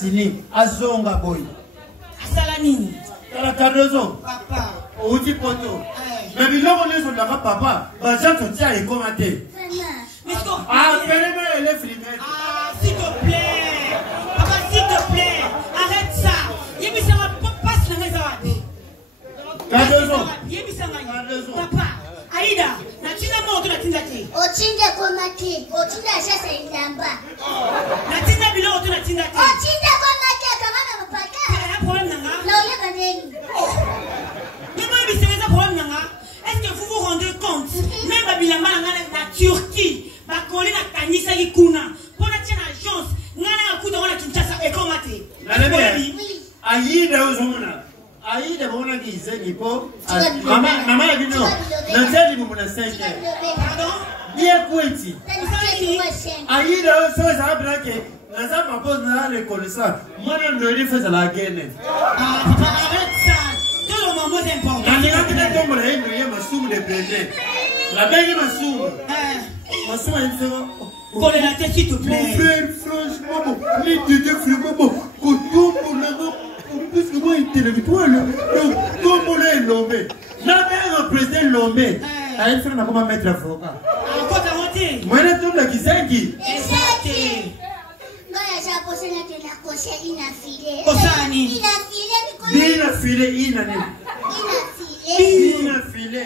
Sini azonga boy. Asalani. Kala kadozo. Papa. Outi poto. Mais biloko ne sont pas papa. Bah ça tu tiens et commenter. Ah, fais-le les frimettes. Ah, s'il te plaît. Papa, s'il te plaît. Arrête ça. Yebisanga passe la réserve. Kadozo. Yebisanga. Papa. Aïda, natina moto natinda te. Otinda komaki. Otinda chasa indamba. Natinda bilo oto natinda te. Otinda komaki kamana mapaka. Quel problème nanga? Là où y a kaneni. Mais moi yebisanga problème nanga. Est-ce que vous vous rendez compte? Même babilamba na Turquie, bakoli na kanisa likuna. Pour la tienne agence, ngana akuta wana Kinshasa ekomate. Oui. Aïda ozomona. Aïda bona kizeni po. Mama ya bino. Nanzeli mumuna 5. Pardon? Bien kweti. Aïda ozo za brake. Naza mapose na l'école ça. Moi na ndori feza la gene. Ah, papa, arrête ça. Tout le moment c'est important. Na ninga kita tombo la endo ye masumu de blende. La belle masumu. Masumu yensema. Colle la tête s'il te plaît. Frère, franchement, les deux frères, quand on l'a plus que moi, intellectuel, comme on est l'homme. La mère président l'homme. A une frère n'a pas mettre avocat. Encore t'as monté. Moi, je tombe la Kisengi. Exact. Moi, j'ai posé la tête à cocher inafilé. Kosani. Inafilé, Inafilé. Inafilé. Inafilé.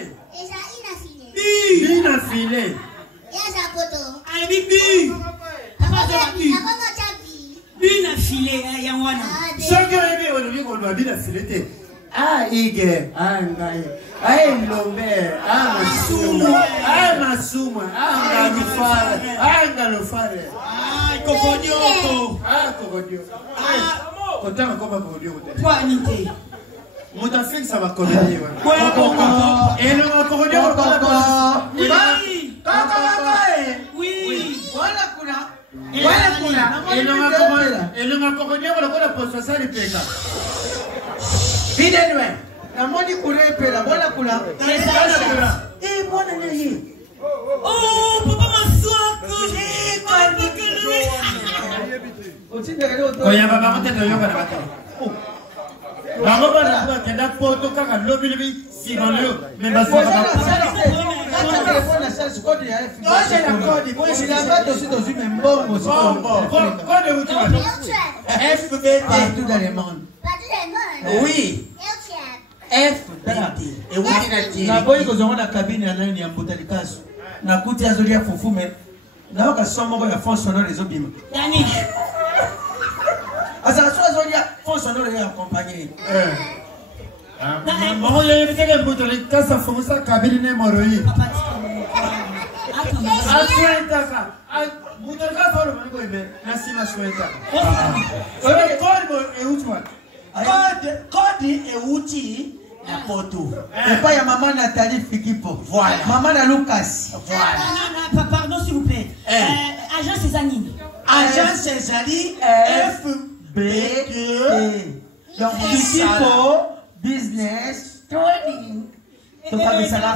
Inafilé. Inafilé. Yaza poto. Allez, bibi. Papa, t'as bu. Akoma chabi. Une affilée, Yawana. Chaque année, on dit qu'on doit bien affilé. Ah, Ige. Ah, Ngaye. Ah, l'homme. Ah, Masuma. Ah, Masuma. Ah, Galufare. Ah, Galufare. Ah, Kokonyoko. Ah, Kokodio. Ah, content encore ma Kokodio. Toi, Nité. Mon tafik, ça va connaître. Ouais, Coco. Et le Kokodio, on va la Oui. Oui. Oui. Voilà kuna. Et le Kokodio, on va la poste ça, les pégas. Bidenwe. Na moni kurepela bona kuna. Eh, bon année. Oh, papa Maswako. Oya baba motendo yoka na bato. Bango bana kwa kenda poto kaka lobi lobi si bango mais baso baba. FBT tout dans le monde. Oui. FBT. Et oui, na boy ko zonga na cabine ya nani ya mbotali kaso. Na kuti azolia fufume. Na waka somo ko ya fond sonore les obima. Dani. Asa so azolia fond sonore ya accompagner. Maman yeye kile mbotali kaso fonsa kabili ne moroi. Aswenta. Mbotali kaso lo mango ibe nasima swenta. Oye kolbo e utwa. Kodi et outil na poto. Et pas ya maman Nathalie Fikipo. Voilà. Maman na Lucas. Voilà. Pardon, s'il vous plaît. Agent Cézanine. Agent Cézanine FBT. Donc Fikipo business trading. Donc avec ça là.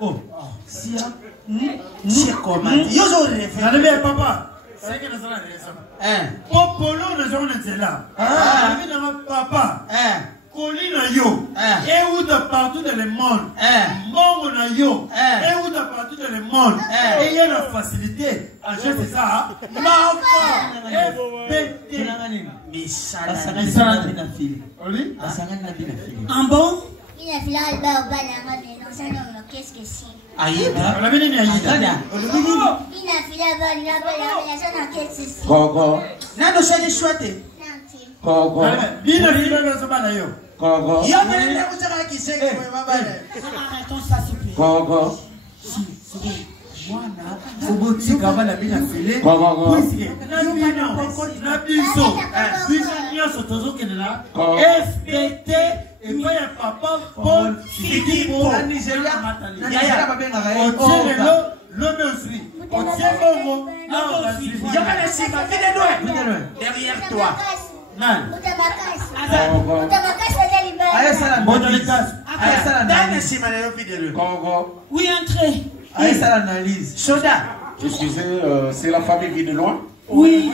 Oh. Sia. C'est comment? Yo zo référé. Allez papa. C'est que nous allons raison. Popolo nous allons être là. Papa. Colina yo. Et où de partout dans le monde. Mongo na yo. Et où de partout dans le monde. Et il y a la facilité. En fait c'est ça. Un bon? Il a filé al bas au bas la main de l'ancien qu'est-ce que c'est? Aïda. On a venu Aïda. Il a filé al bas la main qu'est-ce que c'est? Gogo. Nando shani shwate. Gogo. Bina bina na sabana yo. Gogo. Yo mais là vous avez qui c'est que mabale. Arrêtons ça s'il vous plaît. Gogo. Foboti kabala bina filé. Gogo. Na biso. Biso nyoso tozokenela. FBT et moi ya papa Paul Fikipo. Yaya babenga ga. Otielo l'homme aussi. Otielo Yaka sima bidenwe. Derrière toi. nan. Allez, salam. Allez, salam. Oui, entrez. Allez, salam, analyse. Soda. Excusez, c'est la famille qui est de loin? Oui.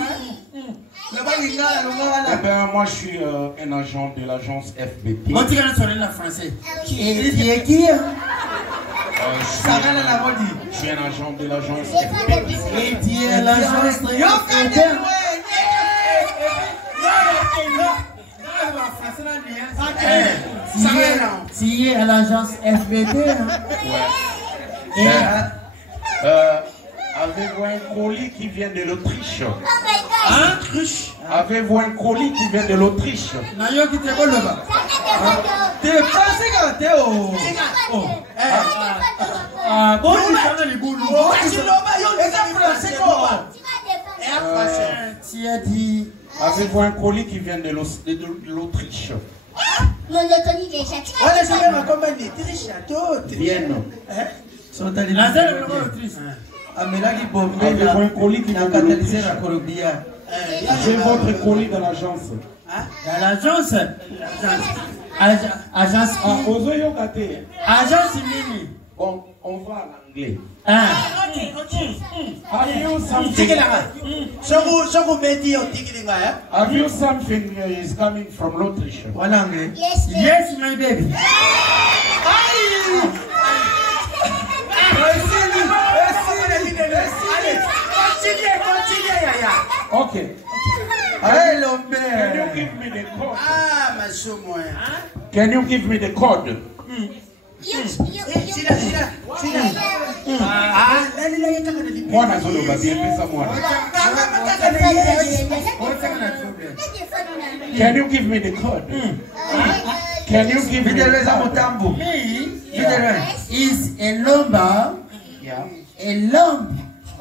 Eh ben, moi, je suis un agent de l'agence FBT. Moi, tu connais son nom français. Et qui est qui? Je suis un agent de l'agence FBT. Et tu es l'agence de Tu es à l'agence FBT. Avez-vous un colis qui vient de l'Autriche? Avez-vous un colis qui vient de l'Autriche? Tu as dit. Avez-vous un colis qui vient de l'Autriche? Vienne. Avez-vous un colis qui vient de l'Autriche? J'ai votre colis dans l'agence. Dans l'agence? Agence qui? Agence Mini. Bon, on va à l'anglais. Ok. Have you something is coming from l'Autriche? Yes, my baby. Okay. Hello, Can you give me the code? Can you give me the code? Mwana zolo babi pesa mwana. Can you give me the code? Can you give me the code? Me is a lumber. Yeah. A lump.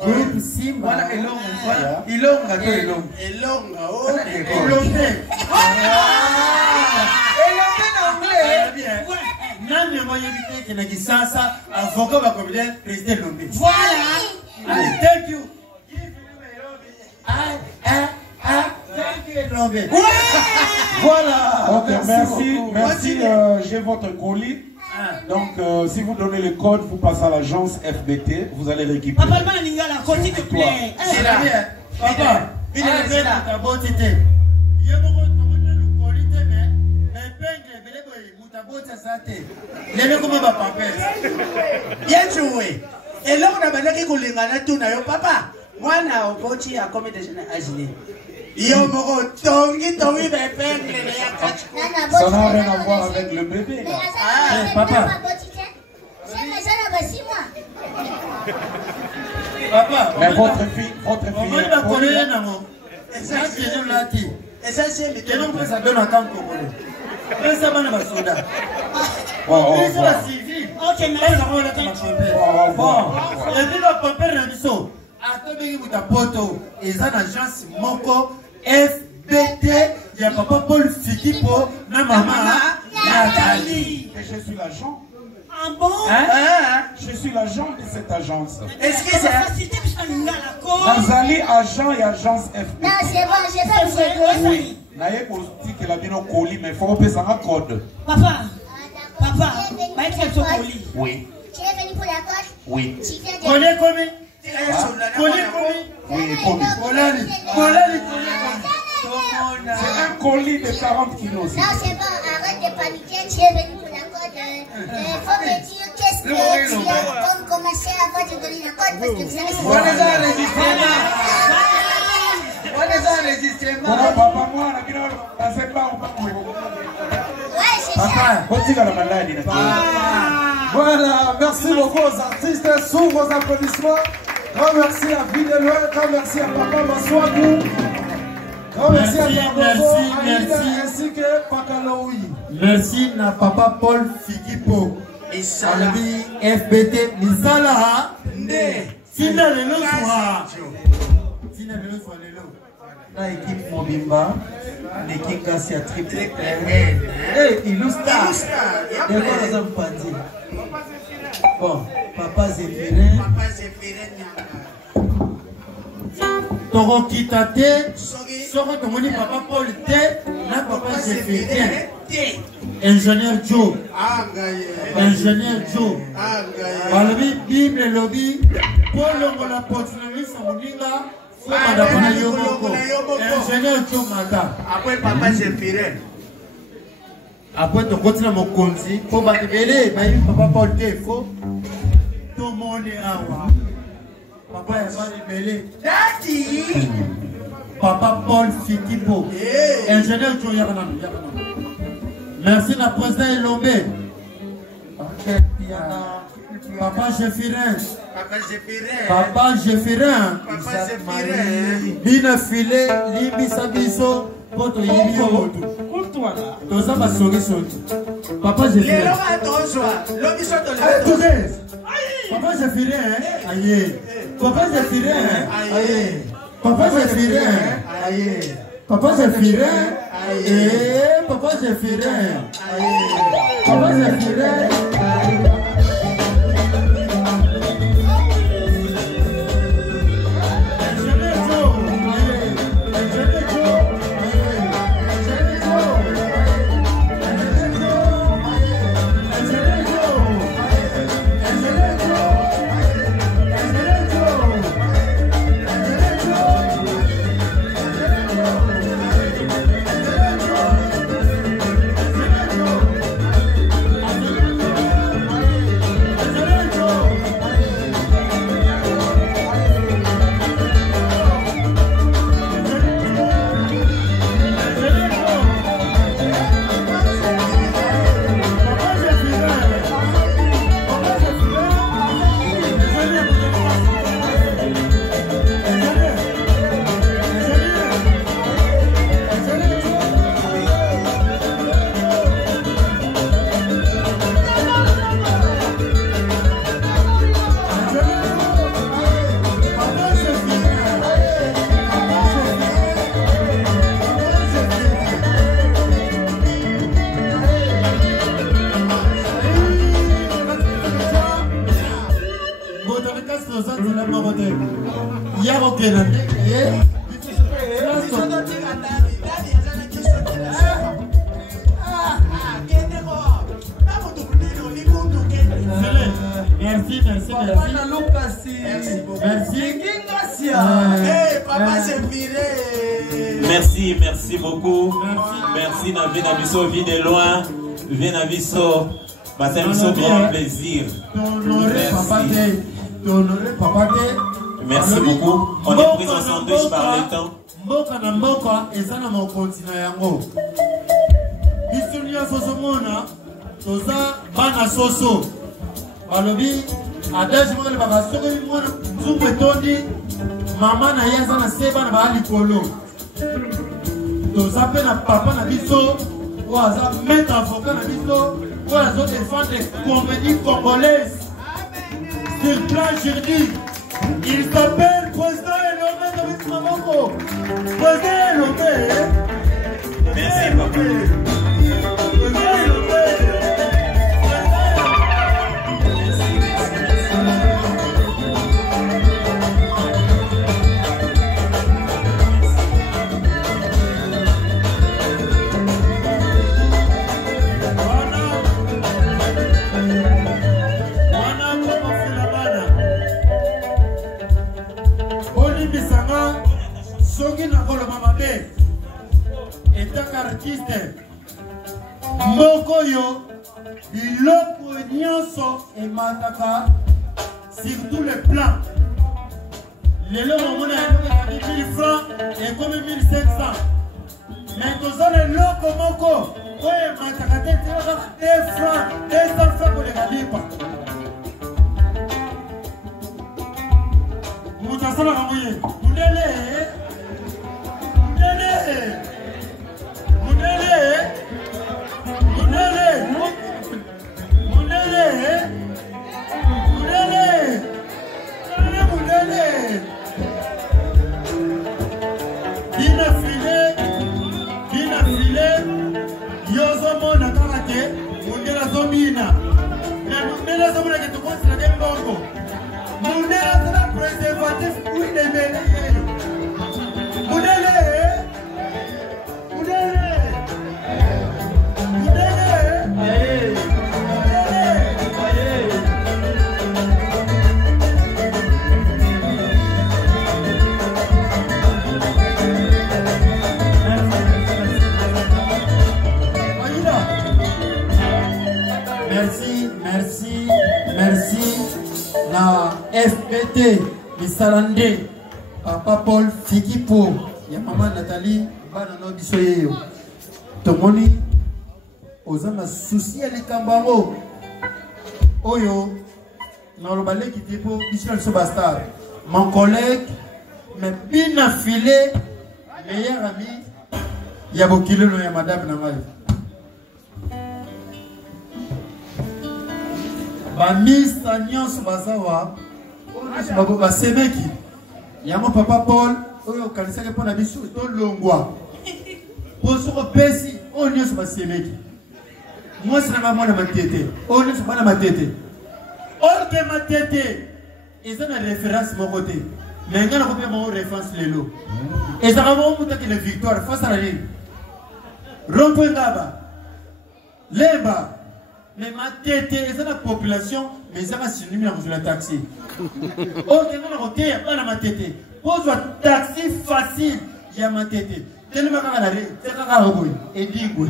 Group Simba. Voilà, Elonga. Ilonga, toi, Elonga. Elonga, oh. Elonga. Elonga en anglais. Bien. Nani moyen d'éviter que na kisasa avocat va comme président Lombe. Voilà. Allez, thank you. Thank you Lombe. Voilà. Ok, merci. J'ai votre colis. Donc, si vous donnez le code, vous passez à l'agence FBT, vous allez récupérer. Papa, s'il te plaît. C'est la vie. Papa, il est là. Ta beauté. Bien joué. Et là, on a balaki kulingana tu na yo papa. Mwana okochi akome déjà na agile. Yo moko tongi bepengle na yakati. Ça n'a rien à voir avec le bébé là. Papa. Papa. Mais votre fille. On va connaître non. Ça c'est nous là ti. Et ça c'est le non peut ça donne en tant que mais ça va na soda. Oh. Ça va civil. OK, mais ça va la papa. Bon. Et puis le papa Rabiso. Atobi muta poto eza na agence moko FBT ya papa Paul Fikipo na maman Nathalie. Et je suis l'agent. Ah bon? Je suis l'agent de cette agence. Est-ce que c'est facilité puisque nous avons la cause? Nazali agent et agence FBT. Non, c'est bon, j'ai pas besoin de Oui. Naye dit que la bino colis mais faut payer un code. Papa, bah est-ce qu'elle se colis? Oui. Tu es venu pour la cote? Oui. Connais combien? Oui, combien? C'est un colis de 40 kilos. Non, c'est bon, arrête de paniquer, tu es venu pour la cote. Faut me dire qu'est-ce que tu as comme commencé avant de donner la cote parce que vous savez c'est On les a enregistrés là. On les a enregistrés là. Papa, moi, on a bien passé par où? Ouais, c'est ça. Voilà, merci beaucoup aux artistes sous vos applaudissements. Grand merci à Videloin, grand merci à Papa Maswaku, grand merci à Barbozo, Aïda, ainsi que Pakaloui. Merci à Papa Paul Fikipo. Et Salvi FBT Misala. Sina lelo soir. Sina lelo soir lelo. Na équipe Mobimba, l'équipe Gassia triple. Eh, Illustra. De quoi nous avons pas dit? Bon, Papa Zéphirin. Toro Kitate. Soro Tomoni Papa Paul T. Na Papa Zéphirin. Ingénieur Joe. Ingénieur Joe. Balobi Bible lobby. Paul Longola Potnami Samuninga. Ingénieur Chomata. Après papa Zéphirin. Après tu continues mon conti. Pour battre papa Paul Defo. Tout le monde est awa. Papa est pas libellé. Daddy. Papa Paul Fikipo. Ingénieur Chomata. Merci la présidente Elombe. Papa Zéphirin. Papa Zéphirin. Bina filé, libi sabiso, poto yibi omotu. Toza basongi soki. Papa Zéphirin. Papa Zéphirin, aïe. Papa Zéphirin, aïe. Papa Zéphirin, aïe. Papa Zéphirin, aïe. Papa Zéphirin, aïe. Papa Zéphirin, aïe. Merci beaucoup. Merci Naviso, vie de loin. Naviso, Naviso, bien plaisir. Merci beaucoup. On est pris en sandwich par le temps. Mboka na mboka ezana mo continent yango. Bisunia soso mona toza bana soso. Balobi adage mo le baba soko ni mona nzumbe tondi mama na yaza na seba na bali kolo. Toza pe na papa na biso ou aza mettre avocat na biso ou azo défendre comédie congolaise. Sur le plan juridique, il s'appelle Président Elombe David Mamoko. Président Elombe. Merci papa. Président Elombe. Soki na koloba mabe etaka artiste moko yo biloko nyonso emataka sur tous les plans. Lelo momona ya 1000 francs et comme 1500. Mais toza le loko moko oye mataka te 2 francs 200 francs pour les galipa. Mutasala kamuye mundele préservatif, oui, les mêlés. FBT, Misalande, Papa Paul Fikipo, ya maman Nathalie, Banano Bisoyeyo. Tomoni, Ozama souci à l'Ikambaro. Oyo, dans le balai qui était pour Michel Sobastar. Mon collègue, mais bien affilé, meilleur ami, Yabokilo no ya madame Namai. Ba Miss Tanyon Sobasawa, ba Semeki. Yamo Papa Paul, oyo kanisa ke pona biso to longwa. Poso ko pesi, onyo so ba Semeki. Moi c'est la maman de ma tête. Onyo so ba na ma tête. Or que ma tête, ils ont une référence mon côté. Mais quand on a mon référence les lots. Et ça va vous montrer que la victoire face à la ligne. Rompo Ngaba, Leba, mais ma tête, ils ont la population, mais ils ont un synonyme sur la taxi. Or que on a roté, pas la ma tête. Pose un taxi facile, il y a ma tête. Tellement qu'on a la rue, c'est qu'on a reboué. Et dit oui.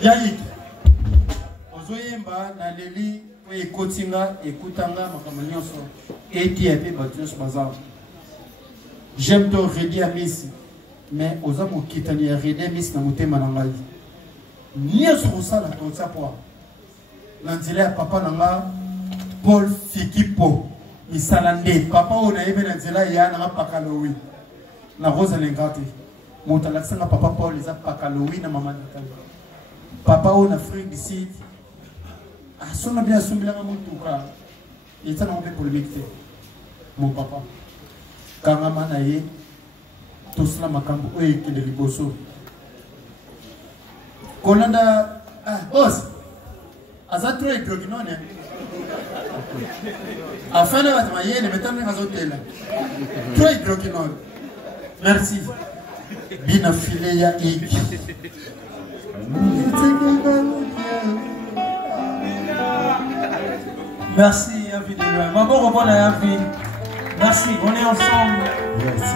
Yaïk. Zoyemba na leli po ekotinga ekutanga makambo nyonso eti ape bato nyonso baza. J'aime to redi ya misi mais oza mokitani ya redi ya misi na motema na ngai nyonso kosala totia poa na nzela ya papa na nga Paul Fikipo Misalande papa oyo nayebi na nzela ya na nga pakalowi na Rosalinga te moto alakisanga papa Paul eza pakalowi na mama Nathalie papa oyo na Afrique du Sud. Ah, son a bien assumer mon touka. Il est un peu polémique. Mon papa. Karamanaye. Tout cela m'a cambo. Oui, qui est de Liboso. Kolanda. Ah, boss. Azatro et Droginone. Afin de votre maillot, ne mettons pas aux hôtels. Toi et Droginone. Merci. Bien affilé, ya ik. Merci, Yavi de loin. On va reprendre à Yavi. Merci, on est ensemble. Merci.